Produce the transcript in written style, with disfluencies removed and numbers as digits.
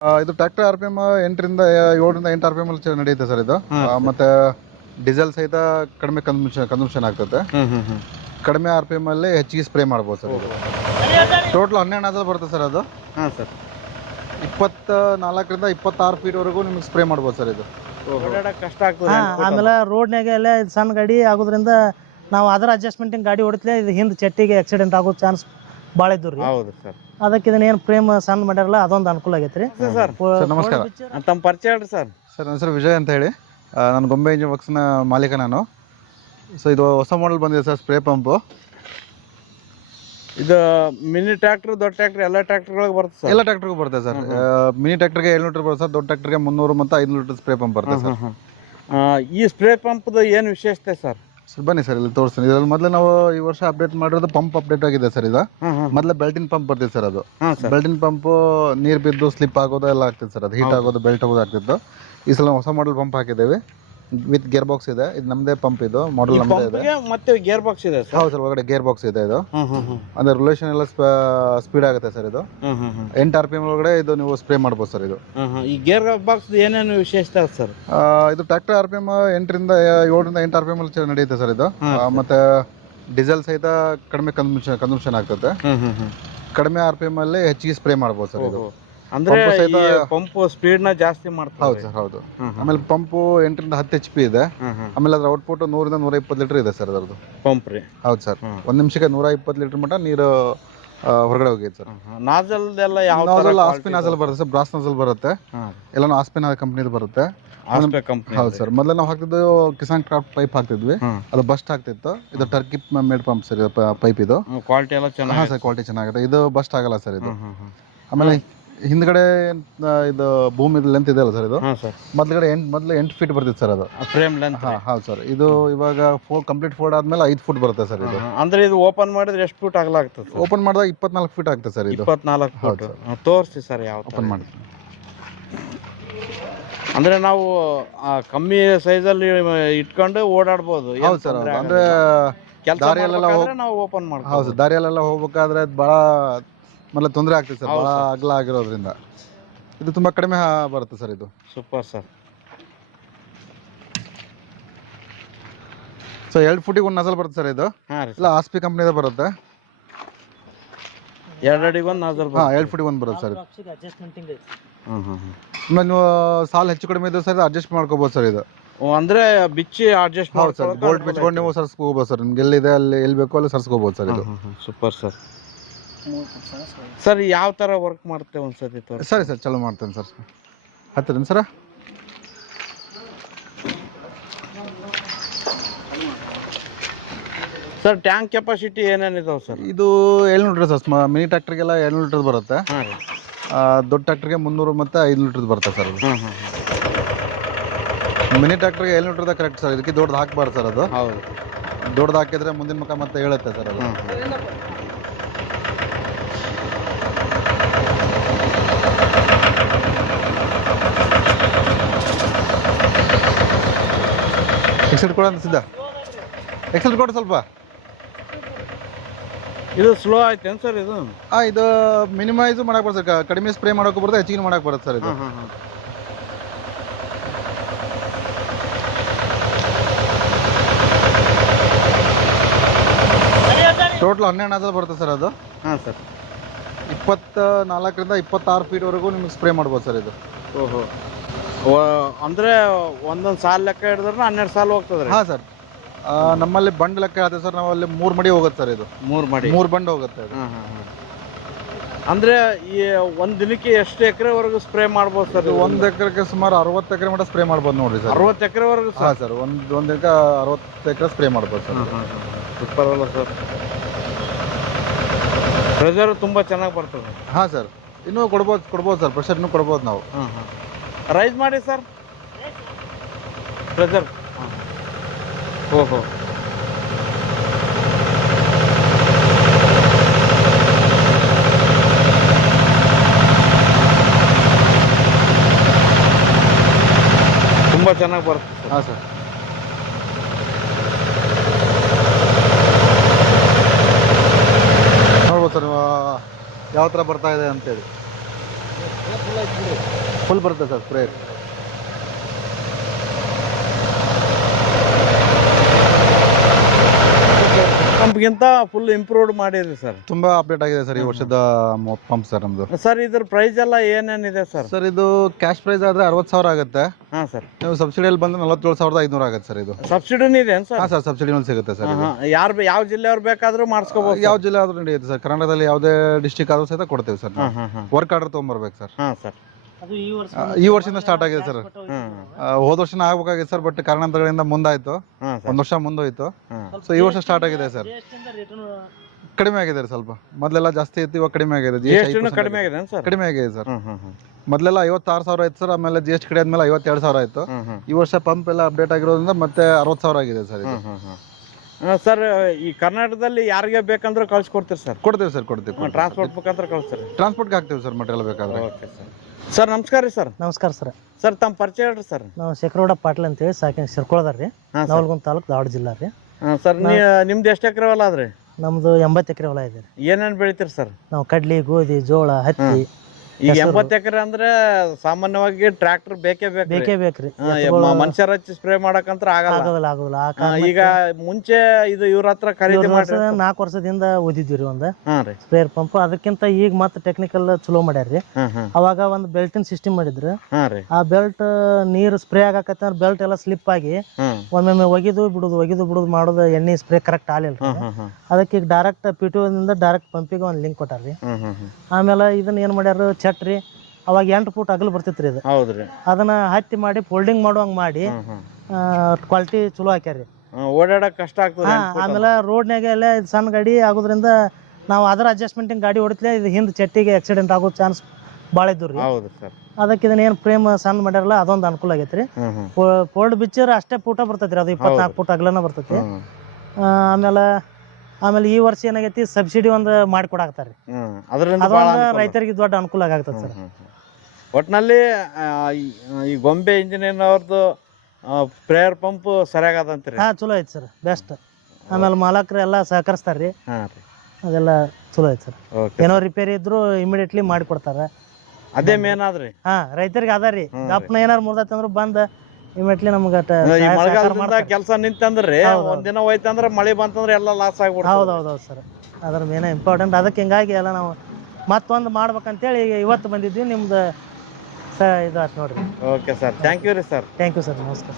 ಇದು ಟ್ರ್ಯಾಕ್ಟರ್ ಆರ್ ಪಿ ಎಮ್ 8ರಿಂದ 7ರಿಂದ 8 ಆರ್ ಪಿ ಎಮ್ ಅಲ್ಲಿ ನಡೆಯುತ್ತೆ ಸರ್ ಇದು. ಮತ್ತೆ ಡೀಸೆಲ್ ಸಹಿತ ಕಡಿಮೆ ಕನ್ಸಂಪ್ಷನ್ ಆಗ್ತದೆ. ಕಡಿಮೆ ಆರ್ ಪಿ ಎಮ್ ಅಲ್ಲಿ ಹೆಚ್ಚಿಗೆ ಸ್ಪ್ರೇ ಮಾಡ್ಬೋದು ಸರ್. ಟೋಟಲ್ 12 ನಾಜಲ್ ಬರುತ್ತೆ ಸರ್ ಅದು. ಹಾಂ ಸರ್. 24ರಿಂದ 26 ಫೀಟ್ವರೆಗೂ ನಿಮ್ಗೆ ಸ್ಪ್ರೇ ಮಾಡ್ಬೋದು ಸರ್ ಇದು. ಕಷ್ಟ ಆಗ್ತದೆ. ಆಮೇಲೆ ರೋಡ್ನಾಗ ಎಲ್ಲ ಇದು ಸಣ್ಣ ಗಾಡಿ ಆಗೋದ್ರಿಂದ ನಾವು ಅದರ ಅಡ್ಜಸ್ಟ್ಮೆಂಟಿಂಗ್ ಗಾಡಿ ಹೊಡಿತ್ಲೆ ಇದು ಹಿಂದೆ ಚಟ್ಟಿಗೆ ಆಕ್ಸಿಡೆಂಟ್ ಆಗೋ ಚಾನ್ಸ್ ಭಾಳ ಇದ್ದು ರೀ. ಹೌದು ಸರ್. ಅದಕ್ಕೆ ಇದನ್ನ ಏನು ಫ್ರೇಮ್ ಸಣ್ಣ ಮಾಡ್ಯಾರಲ್ಲ ಅದೊಂದು ಅನುಕೂಲ ಆಗೈತೆ ರೀ. ಸರ್ ನಮಸ್ಕಾರ. ತಮ್ಮ ಪರಿಚಯ ಹೇಳ್ರಿ ಸರ್. ಸರ್ ನನ್ನ ಹೆಸರು ವಿಜಯ್ ಅಂತ ಹೇಳಿ, ನಾನು ಗೊಂಬೆ ಇಂಜಿನ್ ವರ್ಕ್ಸ್ನ ಮಾಲೀಕ ನಾನು. ಸೊ ಇದು ಹೊಸ ಮಾಡೆಲ್ ಬಂದಿದೆ ಸರ್, ಸ್ಪ್ರೇ ಪಂಪು. ಇದು ಮಿನಿ ಟ್ರ್ಯಾಕ್ಟರ್, ದೊಡ್ಡ ಟ್ರ್ಯಾಕ್ಟರ್ ಎಲ್ಲ ಟ್ರ್ಯಾಕ್ಟರ್ಗಳಿಗೆ ಬರುತ್ತೆ ಸರ್. ಎಲ್ಲ ಟ್ರ್ಯಾಕ್ಟರ್ಗೂ ಬರುತ್ತೆ ಸರ್. ಮಿನಿ ಟ್ರ್ಯಾಕ್ಟರ್ಗೆ 700 ಲೀಟರ್ ಬರುತ್ತೆ ಸರ್, ದೊಡ್ಡ ಟ್ರ್ಯಾಕ್ಟರ್ಗೆ 300 ಮತ್ತು 500 ಲೀಟರ್ ಸ್ಪ್ರೇ ಪಂಪ್ ಬರುತ್ತೆ ಸರ್. ಈ ಸ್ಪ್ರೇ ಪಂಪ್ದು ಏನು ವಿಶೇಷತೆ ಸರ್? ಸರ್ ಬನ್ನಿ ಸರ್, ಇಲ್ಲಿ ತೋರಿಸ್ತೀನಿ. ಇದರಲ್ಲಿ ಮೊದಲು ನಾವು ಈ ವರ್ಷ ಅಪ್ಡೇಟ್ ಮಾಡಿರೋದು ಪಂಪ್ ಅಪ್ಡೇಟ್ ಆಗಿದೆ ಸರ್. ಇದು ಮೊದಲು ಬೆಲ್ಟಿನ್ ಪಂಪ್ ಬರ್ತಿತ್ತು ಸರ್. ಅದು ಬೆಲ್ಟಿನ್ ಪಂಪು ನೀರು ಬಿದ್ದು ಸ್ಲಿಪ್ ಆಗೋದು ಎಲ್ಲ ಆಗ್ತಿತ್ತು ಸರ್. ಅದು ಹೀಟ್ ಆಗೋದು, ಬೆಲ್ಟ್ ಆಗೋದು ಆಗ್ತಿತ್ತು. ಈ ಸಲ ಹೊಸ ಮಾಡೆಲ್ ಪಂಪ್ ಹಾಕಿದ್ದೇವೆ, ವಿತ್ ಗೇರ್ ಬಾಕ್ಸ್ ಇದೆ. ಇದು ನಮ್ಮದೇ ಪಂಪ್, ಇದು ಮಾಡೆಲ್ ನಮ್ಮದೇ ಇದೆ. ಮತ್ತೆ ಗೇರ್ ಬಾಕ್ಸ್ ಇದೆ ಸರ್? ಹೌದು ಸರ್, ಒಳಗಡೆ ಗೇರ್ ಬಾಕ್ಸ್ ಇದೆ. ಇದು ಅಂದ್ರೆ ರಿಲೇಷನ್ ಎಲ್ಲ ಸ್ಪೀಡ್ ಆಗುತ್ತೆ ಸರ್. ಇದು 8 ಆರ್ ಪಿ ಎಮ್ ಒಳಗಡೆ ಇದು ನೀವು ಸ್ಪ್ರೇ ಮಾಡ್ಬೋದು ಸರ್. ಇದು ಈ ಗೇರ್ ಬಾಕ್ಸ್ ಏನೇನು ವಿಶೇಷತೆ ಸರ್? ಇದು ಟ್ರ್ಯಾಕ್ಟರ್ ಆರ್ ಪಿ ಎಮ್ 8ರಿಂದ 7ರಿಂದ 8 ಆರ್ ಪಿ ಎಮ್ ಅಲ್ಲಿ ನಡೆಯುತ್ತೆ ಸರ್ ಇದು. ಮತ್ತೆ ಡೀಸೆಲ್ ಸಹಿತ ಕಡಿಮೆ ಕನ್ಸಂಪ್ಷನ್ ಆಗ್ತದೆ. ಕಡಿಮೆ ಆರ್ ಪಿ ಎಮ್ ಅಲ್ಲಿ ಹೆಚ್ಚಿಗೆ ಸ್ಪ್ರೇ ಮಾಡ್ಬೋದು ಸರ್. ಇದು ಅಂದ್ರೆ ಪಂಪ್ ಸ್ಪೀಡ್ ನ ಜಾಸ್ತಿ ಮಾಡ್ತಾರೆ. ಹೌದು ಸರ್, ಹೌದು. ಆಮೇಲೆ ಪಂಪು 8ರಿಂದ 10 HP ಇದೆ. ಆಮೇಲೆ ಅದ್ರ ಔಟ್ಪುಟ್ 100ರಿಂದ 120 ಲೀಟರ್ ಇದೆ ಸರ್ ಅದರದ್ದು ಪಂಪ್ ರೀ. ಹೌದು ಸರ್. 1 ನಿಮಿಷಕ್ಕೆ 120 ಲೀಟರ್ ಮಟ್ಟ ನೀರು ಹೊರಗಡೆ ಹೋಗಿದೆ ಸರ್. ನಾಜಲ್ ಎಲ್ಲ ಯಾವ ನಾಜಲ್ ಆಸ್ಪಿ ನಾಜಲ್ ಬರುತ್ತೆ ಸರ್, ಬ್ರಾಸ್ ನಾಜಲ್ ಬರುತ್ತೆ. ಎಲ್ಲಾನು ಆಸ್ಪಿ ಕಂಪ್ನಿದು ಬರುತ್ತೆ. ಹೌದು ಸರ್. ಮೊದಲು ನಾವು ಹಾಕ್ತಿದ್ದು ಕಿಸಾನ್ ಕ್ರಾಫ್ಟ್ ಪೈಪ್ ಹಾಕ್ತಿದ್ವಿ, ಅದು ಬಸ್ಟ್ ಆಗ್ತಿತ್ತು. ಇದು Turkey made pump sir, pipe. ಇದು ಕ್ವಾಲಿಟಿ ಎಲ್ಲ ಚೆನ್ನಾಗಿ ಸರ್, ಕ್ವಾಲಿಟಿ ಚೆನ್ನಾಗಿದೆ. ಇದು ಬಸ್ಟ್ ಆಗಲ್ಲ ಸರ್ ಇದು. ಆಮೇಲೆ ಹಿಂದ್ಗಡೆ ಇದು ಭೂಮಿ ಲೆಂತ್ ಇದೆ ಅಲ್ಲ ಸರ್, ಇದು ಮೊದಲು 8 ಫೀಟ್ ಬರ್ತಿತ್ತು ಸರ್ ಅದು ಫ್ರೇಮ್ ಲೆಂತ್. ಹೌದು ಸರ್. ಇದು ಇವಾಗ ಕಂಪ್ಲೀಟ್ ಫೋಲ್ಡ್ ಆದ್ಮೇಲೆ 5 ಫುಟ್ ಬರುತ್ತೆ ಸರ್ ಇದು. ಅಂದ್ರೆ ಇದು ಓಪನ್ ಮಾಡಿದ್ರೆ ಎಷ್ಟು ಫೀಟ್ ಅಗಲ ಆಗ್ತದೆ? ಓಪನ್ ಮಾಡಿದಾಗ 24 ಫೀಟ್ ಆಗ್ತದೆ ಸರ್ ಇದು. 24 ಫೀಟ್. ತೋರಿಸಿ ಸರ್ ಯಾವ ಓಪನ್ ಮಾಡಿ. ಅಂದ್ರೆ ನಾವು ಕಮ್ಮಿ ಸೈಜಲ್ಲಿ ಇಟ್ಕೊಂಡು ಓಡಾಡ್ಬೋದು. ಹೌದು ಸರ್. ಅಂದ್ರೆ ದಾರಿಯಲ್ಲೆಲ್ಲ ನಾವು ಓಪನ್ ಮಾಡ್ತೀವಿ. ಹೌದು, ದಾರಿಯಲ್ಲೆಲ್ಲ ಹೋಗ್ಬೇಕಾದ್ರೆ ಭಾಳ ಮೊದಲ ತೊಂದರೆ ಆಗ್ತದೆ ಸರ್, ಭಾಳ ಅಗಲ ಆಗಿರೋದ್ರಿಂದ. ಇದು ತುಂಬಾ ಕಡಿಮೆ ಬರುತ್ತೆ ಸರ್ ಇದು. Super sir. ಸೊ 2 ಫುಟಿಗೆ 1 ನಜಲ್ ಬರುತ್ತೆ ಸರ್ ಇದು. ಇಲ್ಲ ಆಸ್ಪಿ ಕಂಪ್ನಿದ ಬರುತ್ತೆ. 2 ಅಡಿಗೆ 1 ನಜಲ್. 2 ಫುಟಿಗೆ 1 ಬರುತ್ತೆ ಸರ್. ಆಮೇಲೆ ನೀವು ಸಾಲ ಹೆಚ್ಚು ಕಡಿಮೆ ಇದ್ದು ಸರ್ ಅಡ್ಜಸ್ಟ್ ಮಾಡ್ಕೋಬಹುದು ಸರ್ ಇದು. ಅಂದ್ರೆ ಬಿಚ್ಚಿ ಅಡ್ಜಸ್ಟ್ ಮಾಡ್ಬೋದು ಸರ್. ಬೋಲ್ಟ್ ಬಿಚ್ಕೊಂಡು ನೀವು ಸರ್ಸ್ಕೋಬಹುದು ಸರ್. ನಿಮ್ಗೆ ಎಲ್ಲಿದೆ ಅಲ್ಲಿ ಎಲ್ಲಿ ಬೇಕೋ ಅಲ್ಲಿ ಸರ್ಸ್ಕೋಬಹುದು ಸರ್ ಇದು. Super sir. ಸರ್ ಯಾವ ತರ ವರ್ಕ್ ಮಾಡ್ತೇವೆ ಒಂದ್ಸತಿ ತೋರಿಸಿ. ಸರಿ ಸರ್, ಚಲೋ ಮಾಡ್ತೇನೆ ಸರ್. ಹತ್ತಿರ ಸರ. ಸರ್ ಟ್ಯಾಂಕ್ ಕೆಪಾಸಿಟಿ ಏನೇನಿದಾವೆ ಸರ್? ಇದು 700 ಲೀಟರ್ ಸರ್. ಮಿನಿ ಟ್ರ್ಯಾಕ್ಟರ್ಗೆಲ್ಲ 700 ಲೀಟರ್ ಬರುತ್ತೆ. ದೊಡ್ಡ ಟ್ರ್ಯಾಕ್ಟರ್ಗೆ 300 ಮತ್ತು 500 ಲೀಟರ್ ಬರುತ್ತೆ ಸರ್. ಮಿನಿ ಟ್ರ್ಯಾಕ್ಟರ್ಗೆ 700 ಲೀಟರ್ದ ಕರೆಕ್ಟ್ ಸರ್. ಇದಕ್ಕೆ ದೊಡ್ಡದು ಹಾಕಬಾರ್ದು ಸರ್. ಅದು ಹೌದು, ದೊಡ್ಡದು ಹಾಕಿದ್ರೆ ಮುಂದಿನ ಮುಖ ಮತ್ತೆ ಹೇಳುತ್ತೆ ಸರ್ ಅದು. ಎಕ್ಸೆಲ್ ಕೊಡ ಅಂತ ಸಿದ್ಧ. ಎಕ್ಸೆಲ್ ಕೊಡಿ ಸ್ವಲ್ಪ. ಇದು ಸ್ಲೋ ಆಯ್ತೇನು ಸರ್ ಇದು? ಇದು ಮಿನಿಮೈಸ್ ಮಾಡಕ್ಕೆ ಬರುತ್ತೆ ಸರ್. ಕಡಿಮೆ ಸ್ಪ್ರೇ ಮಾಡೋಕೆ ಬರುತ್ತೆ, ಹೆಚ್ಚಿಗೆ ಮಾಡಕ್ಕೆ ಬರುತ್ತೆ ಸರ್ ಇದು. ಟೋಟಲ್ 12 ನಾಜಲ್ ಬರುತ್ತೆ ಸರ್ ಅದು. ಹಾಂ ಸರ್. 24ರಿಂದ 26 ಫೀಟ್ವರೆಗೂ ನಿಮ್ಗೆ ಸ್ಪ್ರೇ ಮಾಡ್ಬೋದು ಸರ್ ಇದು. ಓಹೋ, ಅಂದ್ರೆ ಒಂದೊಂದು ಸಾಲ ಲೆಕ್ಕ ಹಿಡಿದ್ರೆ 12 ಸಾಲ ಹೋಗ್ತದೆ. ಹಾಂ ಸರ್. ನಮ್ಮಲ್ಲಿ ಬಂಡ್ ಲೆಕ್ಕ ಹೇಳ್ತೇವೆ ಸರ್. ನಾವಲ್ಲಿ 3 ಮಡಿ ಹೋಗುತ್ತೆ ಸರ್ ಇದು. 3 ಬಂಡ್ ಹೋಗುತ್ತೆ. ಅಂದ್ರೆ ಈ ಒಂದು ದಿನಕ್ಕೆ ಎಷ್ಟು ಎಕರೆವರೆಗೂ ಸ್ಪ್ರೇ ಮಾಡ್ಬೋದು ಸರ್? 1 ಎಕರೆಗೆ ಸುಮಾರು 60 ಎಕರೆ ಮಟ್ಟ ಸ್ಪ್ರೇ ಮಾಡ್ಬೋದು ನೋಡ್ರಿ ಸರ್. 60 ಎಕರೆವರೆಗೂ? ಹಾಂ ಸರ್. ಒಂದು ದಿನಕ್ಕೆ 60 ಎಕರೆ ಸ್ಪ್ರೇ ಮಾಡ್ಬೋದು ಸರ್. ಸೂಪರ್ ಅಲ್ಲ ಸರ್. ಪ್ರೆಷರ್ ತುಂಬ ಚೆನ್ನಾಗಿ ಬರ್ತದೆ. ಹಾಂ ಸರ್. ಇನ್ನೂ ಕೊಡ್ಬೋದು ಸರ್. ಪ್ರೆಷರ್ ಇನ್ನೂ ಕೊಡ್ಬೋದು ನಾವು. ರೈಸ್ ಮಾಡಿ ಸರ್ ಪ್ರೆಷರ್. ಓಹೋ, ತುಂಬ ಚೆನ್ನಾಗಿ ಬರುತ್ತೆ. ಹಾಂ ಸರ್. ನೋಡ್ಬೋದು ಸರ್ ಯಾವ ಥರ ಬರ್ತಾ ಇದೆ ಅಂತೇಳಿ. ಫುಲ್ ಬರುತ್ತೆ ಸರ್ ಸ್ಪ್ರೇ. ಪಂಪ್ಗಿಂತ ಫುಲ್ ಇಂಪ್ರೂವ್ಡ್ ಮಾಡಿರಿ ಸರ್. ತುಂಬಾ ಅಪ್ಡೇಟ್ ಆಗಿದೆ ಸರ್ ಈ ವರ್ಷದ ಪಂಪ್ ಸರ್ ನಮ್ದು. ಸರ್ ಇದ್ರ ಪ್ರೈಸ್ ಎಲ್ಲ ಏನೇನಿದೆ ಸರ್? ಸರ್ ಇದು ಕ್ಯಾಶ್ ಪ್ರೈಸ್ ಆದ್ರೆ 60,000 ಆಗುತ್ತೆ. ಹಾಂ ಸರ್. ನೀವು ಸಬ್ಸಿಡಿಯಲ್ಲಿ ಬಂದು 47,500 ಆಗುತ್ತೆ ಸರ್ ಇದು. ಸಬ್ಸಿಡಿನೂ ಇದೆ ಸರ್? ಹಾಂ ಸರ್, ಸಬ್ಸಿಡಿ ಸಿಗುತ್ತೆ ಸರ್. ಯಾರು ಯಾವ ಜಿಲ್ಲೆಯವ್ರು ಬೇಕಾದ್ರೂ ಮಾಡಿಸ್ಕೋಬಹುದು? ಯಾವ ಜಿಲ್ಲೆ ಆದ್ರೂ ನಡೆಯುತ್ತೆ ಸರ್. ಕರ್ನಾಟಕದಲ್ಲಿ ಯಾವುದೇ ಡಿಸ್ಟಿಕ್ ಆದ್ರೂ ಸಹಿತ ಕೊಡ್ತೇವೆ ಸರ್. ವರ್ಕ್ ಆರ್ಡರ್ ತೊಗೊಂಬರ್ಬೇಕು ಸರ್. ಹಾಂ ಸರ್. ಅದು ಈ ವರ್ಷದಿಂದ ಸ್ಟಾರ್ಟ್ ಆಗಿದೆ ಸರ್. ಹೋದ ವರ್ಷನ ಆಗ್ಬೇಕಾಗಿತ್ತು ಸರ್, ಬಟ್ ಕಾರಣಾಂತರಗಳಿಂದ ಮುಂದಾಯ್ತು. ಒಂದ್ ವರ್ಷ ಮುಂದೋಯ್ತು. ಸೊ ಈ ವರ್ಷ ಸ್ಟಾರ್ಟ್ ಆಗಿದೆ ಸರ್. ಕಡಿಮೆ ಆಗಿದೆ ಸ್ವಲ್ಪ. ಮೊದಲೆಲ್ಲ ಜಾಸ್ತಿ ಇತ್ತು, ಇವಾಗ ಕಡಿಮೆ ಆಗಿದೆ. ಕಡಿಮೆ ಆಗಿದೆ ಸರ್? ಕಡಿಮೆ ಆಗಿದೆ ಸರ್. ಮೊದಲೆಲ್ಲ 56,000 ಆಯ್ತು ಸರ್, ಆಮೇಲೆ GST ಕಡೆ ಆದ್ಮೇಲೆ 52,000 ಆಯ್ತು. ಈ ವರ್ಷ ಪಂಪ್ ಎಲ್ಲ ಅಪ್ಡೇಟ್ ಆಗಿರೋದ್ರಿಂದ ಮತ್ತೆ 60,000 ಆಗಿದೆ ಸರ್ ಇದು. ಸರ್ ಈ ಕರ್ನಾಟಕದಲ್ಲಿ ಯಾರಿಗೆ ಬೇಕಂದ್ರೆ ಕಳ್ಸಿಕೊಡ್ತೀರಿ ಸರ್? ಕೊಡ್ತೇವೆ ಸರ್, ಕೊಡ್ತೀವಿ. ಟ್ರಾನ್ಸ್ಪೋರ್ಟ್ ಮುಖಾಂತರ ಕಳಿಸ್ತೀರಿ? ಟ್ರಾನ್ಸ್ಪೋರ್ಟ್ಗೆ ಹಾಕ್ತೀವಿ ಸರ್ ಮಟೀರಿಯಲ್ ಬೇಕಾದ್ರೆ. Okay sir. ಸರ್ ನಮಸ್ಕಾರ ರೀ ಸರ್. ನಮಸ್ಕಾರ ಸರ್. ಸರ್ ತಮ್ಮ ಪರಿಚಯ ಹೇಳ್ರಿ ಸರ್. ನಾವು ಶೇಖರಗೌಡ ಪಾಟೀಲ್ ಅಂತೇಳಿ ಸಿರ್ಕೊಳದಾರ ರೀ, ನವಲಗುಂದ ತಾಲೂಕು, ಧಾರವಾಡ ಜಿಲ್ಲಾ ರೀ. ಸರ್ ನಿಮ್ದು ಎಷ್ಟು ಎಕರೆ ಹೊಲ ಅದ್ರಿ? ನಮ್ದು 80 ಎಕರೆ ಹೊಲ ಇದೆ. ಏನೇನು ಬೆಳಿತೀರಿ ಸರ್? ನಾವು ಕಡ್ಲಿ, ಗೋಧಿ, ಜೋಳ, ಹತ್ತಿ. ಈಗ 80 ಎಕರೆ ಅಂದ್ರೆ ಸಾಮಾನ್ಯವಾಗಿ ಟ್ರ್ಯಾಕ್ಟರ್ ಬೇಕೇ ಬೇಕ್ರಿ. ಮನುಷ್ಯರ ಹಚ್ಚಿ ಸ್ಪ್ರೇ ಮಾಡಕಂತ್ರ ಆಗೋದಿಲ್ಲ. ಈಗ ಮುಂಚೆ ಇದು ಇವ್ರ ಹತ್ರ ಖರೀದಿ ಮಾಡಿ 4 ವರ್ಷದಿಂದ ಓದಿದ್ವಿ ಒಂದ್ ಸ್ಪ್ರೇಯರ್ ಪಂಪ್. ಅದಕ್ಕಿಂತ ಈಗ ಮತ್ತೆ ಟೆಕ್ನಿಕಲ್ ಚಲೋ ಮಾಡ್ಯಾರ್ರಿ. ಅವಾಗ ಒಂದು ಬೆಲ್ಟಿನ ಸಿಸ್ಟಮ್ ಮಾಡಿದ್ರು. ಆ ಬೆಲ್ಟ್ ನೀರು ಸ್ಪ್ರೇ ಆಗಕತ್ತ ಬೆಲ್ಟ್ ಎಲ್ಲ ಸ್ಲಿಪ್ ಆಗಿ ಒಮ್ಮೊಮ್ಮೆ ಒಗಿದು ಬಿಡುದು ಮಾಡೋದು, ಎಣ್ಣೆ ಸ್ಪ್ರೇ ಕರೆಕ್ಟ್ ಆಗಿಲ್ಲ. ಅದಕ್ಕೆ ಈಗ ಡೈರೆಕ್ಟ್ PTO ದಿಂದ ಡೈರೆಕ್ಟ್ ಪಂಪಿಗೆ ಒಂದು ಲಿಂಕ್ ಕೊಟ್ಟಾರ್ರಿ. ಆಮೇಲೆ ಇದನ್ನ ಏನ್ ಮಾಡ್ಯಾರ, ಚಟ್ರಿ ಅವಾಗ 8 ಫೂಟ್ ಅಗಲ ಬರ್ತಿತ್ರಿ ಇದು. ಅದನ್ನ ಹತ್ತಿ ಮಾಡಿ ಫೋಲ್ಡಿಂಗ್ ಮಾಡುವಂಗ್ ಮಾಡಿ ಕ್ವಾಲಿಟಿ ಚಲೋ ಹಾಕ್ಯಾರಿ. ಓಡಾಡಕ್ ಕಷ್ಟ ಆಗ್ತದೆ. ಆಮೇಲೆ ರೋಡ್ನಾಗ ಎಲ್ಲ ಸಣ್ಣ ಗಾಡಿ ಆಗೋದ್ರಿಂದ ನಾವು ಅದರ ಅಡ್ಜಸ್ಟ್ಮೆಂಟಿಂಗ್ ಗಾಡಿ ಹೊಡಿತ್ಲೆ ಇದು ಹಿಂದ್ ಚಟ್ಟಿಗೆ ಆಕ್ಸಿಡೆಂಟ್ ಆಗೋ ಚಾನ್ಸ್ ಭಾಳ ಇದ್ದು ರೀ. ಅದಕ್ಕೆ ಇದನ್ನ ಏನ್ ಫ್ರೇಮ್ ಸಣ್ಣ ಮಾಡ್ಯಾರಲ್ಲ, ಅದೊಂದು ಅನುಕೂಲ ಆಗೈತ್ರಿ. ಫೋಲ್ಡ್ ಬಿಚ್ಚರ್ ಅಷ್ಟೇ ಫೂಟ ಬರ್ತೈತ್ರಿ, ಅದು 24 ಫೂಟ್ ಅಗಲನ ಬರ್ತೈತಿ. ಆಮೇಲೆ ಈ ವರ್ಷ ಏನಾಗೈತಿ, ಸಬ್ಸಿಡಿ ಒಂದು ಮಾಡಿಕೊಡಾಕ್ತಾರ್ರಿ. ಅದೊಂದು ರೈತರಿಗೆ ದೊಡ್ಡ ಅನುಕೂಲ ಆಗತ್ತದ ಸರ್. ಒಟ್ನಲ್ಲಿ ಈ ಗೊಂಬೆ ಇಂಜಿನಿಯರ್ ಅವ್ರದ್ದು ಸ್ಪ್ರೇಯರ್ ಪಂಪ್ ಸರಿಯಾಗದಂತ್ರಿ? ಚಲೋ ಐತಿ ಸರ್, ಬೆಸ್ಟ್. ಆಮೇಲೆ ಮಾಲಕರು ಎಲ್ಲ ಸಹಕರಿಸ್ತಾರ್ರಿ, ಅದೆಲ್ಲ ಚಲೋ ಐತಿ ಸರ್. ಏನೋ ರಿಪೇರಿ ಇದ್ರು ಇಮಿಡಿಯೇಟ್ಲಿ ಮಾಡಿಕೊಡ್ತಾರ. ಅದೇ ಮೇನ್ ಆದ್ರಿ. ರೈತರಿಗೆ ಅದಾರಿ. ಗಪ್ನ ಏನಾರು ಮುರ್ದೈತಂದ್ರ ಬಂದ ಇಮಿಡಿಯೇಟ್ಲಿ ನಮ್ಗೆ ಕೆಲಸ ನಿಂತಂದ್ರಿ, ಒಂದಿನ ಹೋಯ್ತಂದ್ರ ಮಳೆ ಬಂತಂದ್ರೆ ಎಲ್ಲ ಲಾಸ್ ಆಗ್ಬಿಡ್ತದೆ. ಹೌದೌದು ಸರ್, ಅದ್ರ ಮೇನ್ ಇಂಪಾರ್ಟೆಂಟ್. ಅದಕ್ಕೆ ಹಿಂಗಾಗಿ ಎಲ್ಲ ನಾವು ಮತ್ತೊಂದು ಮಾಡ್ಬೇಕಂತೇಳಿ ಇವತ್ತು ಬಂದಿದ್ವಿ. ನಿಮ್ದು ಇದು ಆಯ್ತು ನೋಡ್ರಿ. ಓಕೆ ಸರ್, ಥ್ಯಾಂಕ್ ಯು ರೀ ಸರ್. ಥ್ಯಾಂಕ್ ಯು ಸರ್, ನಮಸ್ಕಾರ.